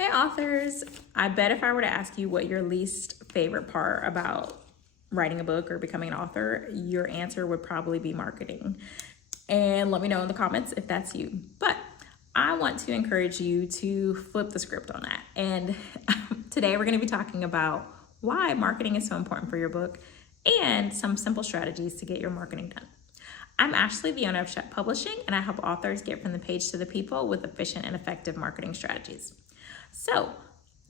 Hey authors, I bet if I were to ask you what your least favorite part about writing a book or becoming an author, your answer would probably be marketing. And let me know in the comments if that's you. But I want to encourage you to flip the script on that. And today we're going to be talking about why marketing is so important for your book and some simple strategies to get your marketing done. I'm Ashley, the owner of Shep Publishing, and I help authors get from the page to the people with efficient and effective marketing strategies. So,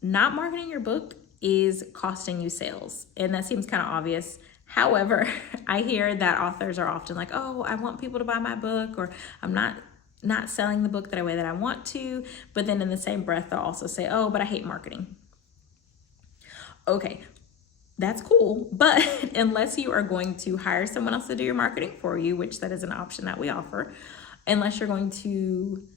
not marketing your book is costing you sales, and that seems kind of obvious. However, I hear that authors are often like, oh, I want people to buy my book, or I'm not selling the book that way that I want to, but then in the same breath, they'll also say, oh, but I hate marketing. Okay, that's cool, but unless you are going to hire someone else to do your marketing for you, which that is an option that we offer, unless you're going to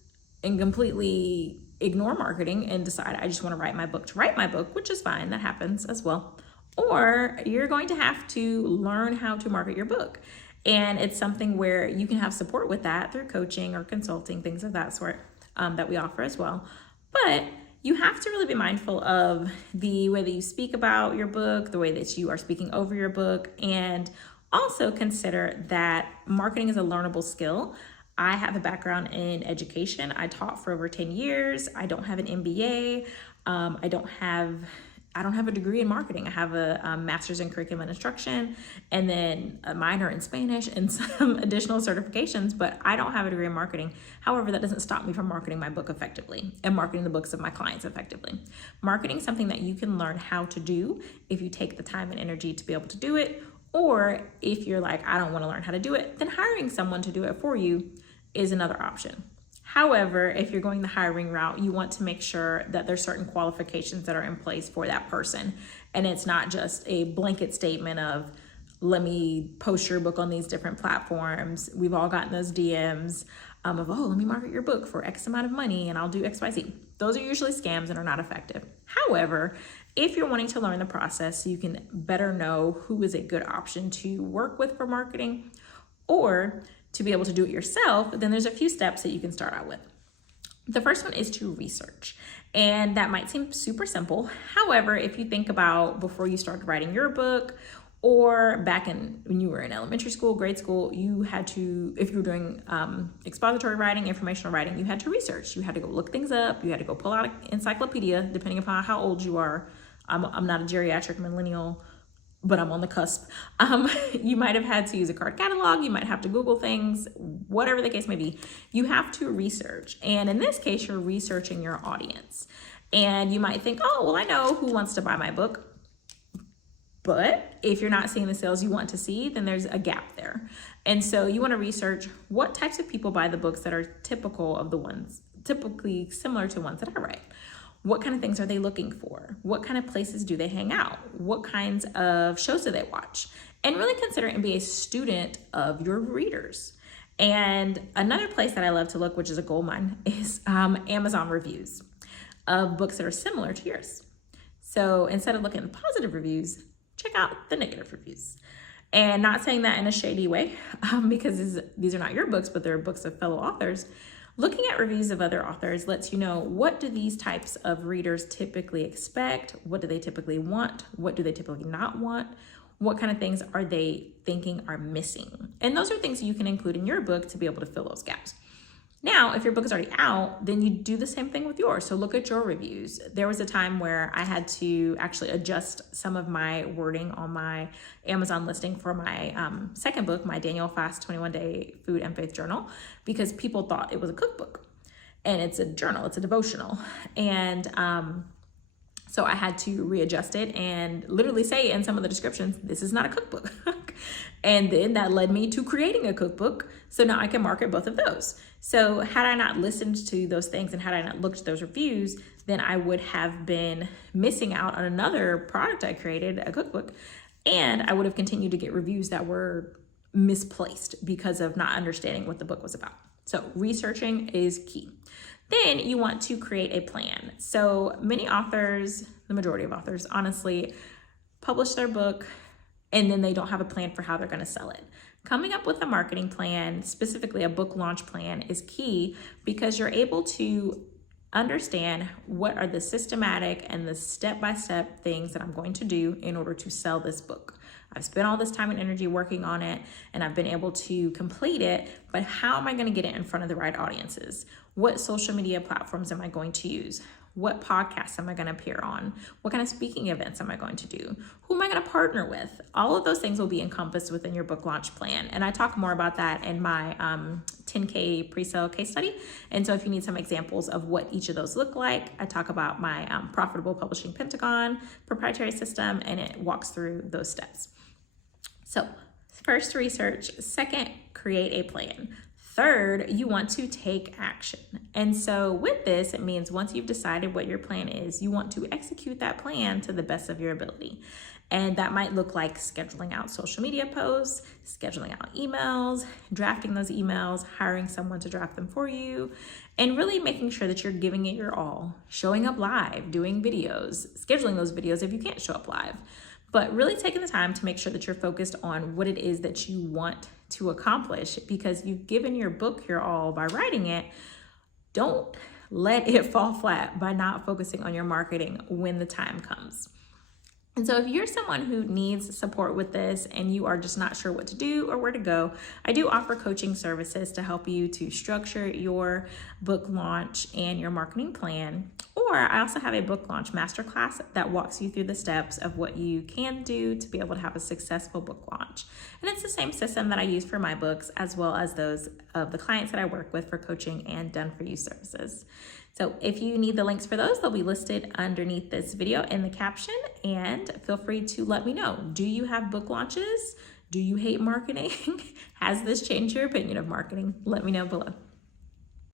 completely ignore marketing and decide I just want to write my book to write my book, which is fine, that happens as well, or you're going to have to learn how to market your book. And it's something where you can have support with that through coaching or consulting, things of that sort, that we offer as well. But you have to really be mindful of the way that you speak about your book, the way that you are speaking over your book, and also consider that marketing is a learnable skill. I have a background in education. I taught for over 10 years. I don't have an MBA. I don't have a degree in marketing. I have a master's in curriculum instruction and then a minor in Spanish and some additional certifications, but I don't have a degree in marketing. However, that doesn't stop me from marketing my book effectively and marketing the books of my clients effectively. Marketing is something that you can learn how to do if you take the time and energy to be able to do it, or if you're like, I don't want to learn how to do it, then hiring someone to do it for you is another option. However, if you're going the hiring route, you want to make sure that there's certain qualifications that are in place for that person. And it's not just a blanket statement of, let me post your book on these different platforms. We've all gotten those DMs of, oh, let me market your book for X amount of money and I'll do XYZ. Those are usually scams and are not effective. However, if you're wanting to learn the process so you can better know who is a good option to work with for marketing or to be able to do it yourself, then there's a few steps that you can start out with. The first one is to research. And that might seem super simple. However, if you think about before you started writing your book, or back when you were in elementary school, grade school, you had to, if you were doing expository writing, informational writing, you had to research. You had to go look things up. You had to go pull out an encyclopedia, depending upon how old you are. I'm not a geriatric millennial, but I'm on the cusp. You might have had to use a card catalog. You might have to Google things, whatever the case may be. You have to research. And in this case, you're researching your audience. And you might think, oh, well, I know who wants to buy my book. But if you're not seeing the sales you want to see, then there's a gap there. And so you want to research what types of people buy the books that are typically similar to ones that I write. What kind of things are they looking for? What kind of places do they hang out? What kinds of shows do they watch? And really consider and be a student of your readers. And another place that I love to look, which is a gold mine, is Amazon reviews of books that are similar to yours. So instead of looking at the positive reviews, check out the negative reviews. And not saying that in a shady way, because these are not your books, but they're books of fellow authors. Looking at reviews of other authors lets you know, what do these types of readers typically expect? What do they typically want? What do they typically not want? What kind of things are they thinking are missing? And those are things you can include in your book to be able to fill those gaps. Now, if your book is already out, then you do the same thing with yours. So look at your reviews. There was a time where I had to actually adjust some of my wording on my Amazon listing for my second book, my Daniel Fast 21-Day Food and Faith Journal, because people thought it was a cookbook. And it's a journal, it's a devotional. And so I had to readjust it and literally say in some of the descriptions, this is not a cookbook. And then that led me to creating a cookbook. So now I can market both of those. So had I not listened to those things and had I not looked at those reviews, then I would have been missing out on another product I created, a cookbook. And I would have continued to get reviews that were misplaced because of not understanding what the book was about. So researching is key. Then you want to create a plan. So many authors, the majority of authors, honestly, publish their book and then they don't have a plan for how they're going to sell it. Coming up with a marketing plan, specifically a book launch plan, is key because you're able to understand what are the systematic and the step-by-step things that I'm going to do in order to sell this book. I've spent all this time and energy working on it and I've been able to complete it, but how am I going to get it in front of the right audiences? What social media platforms am I going to use? What podcasts am I going to appear on? What kind of speaking events am I going to do? Who am I going to partner with? All of those things will be encompassed within your book launch plan. And I talk more about that in my 10K pre-sale case study. And so if you need some examples of what each of those look like, I talk about my Profitable Publishing Pentagon proprietary system, and it walks through those steps. So first, research. Second, create a plan. Third, you want to take action. And so with this, it means once you've decided what your plan is, you want to execute that plan to the best of your ability. And that might look like scheduling out social media posts, scheduling out emails, drafting those emails, hiring someone to draft them for you, and really making sure that you're giving it your all, showing up live, doing videos, scheduling those videos if you can't show up live. But really taking the time to make sure that you're focused on what it is that you want to accomplish, because you've given your book your all by writing it. Don't let it fall flat by not focusing on your marketing when the time comes. And so if you're someone who needs support with this and you are just not sure what to do or where to go, I do offer coaching services to help you to structure your book launch and your marketing plan. Or I also have a book launch masterclass that walks you through the steps of what you can do to be able to have a successful book launch. And it's the same system that I use for my books, as well as those of the clients that I work with for coaching and done for you services. So if you need the links for those, they'll be listed underneath this video in the caption, and feel free to let me know. Do you have book launches? Do you hate marketing? Has this changed your opinion of marketing? Let me know below.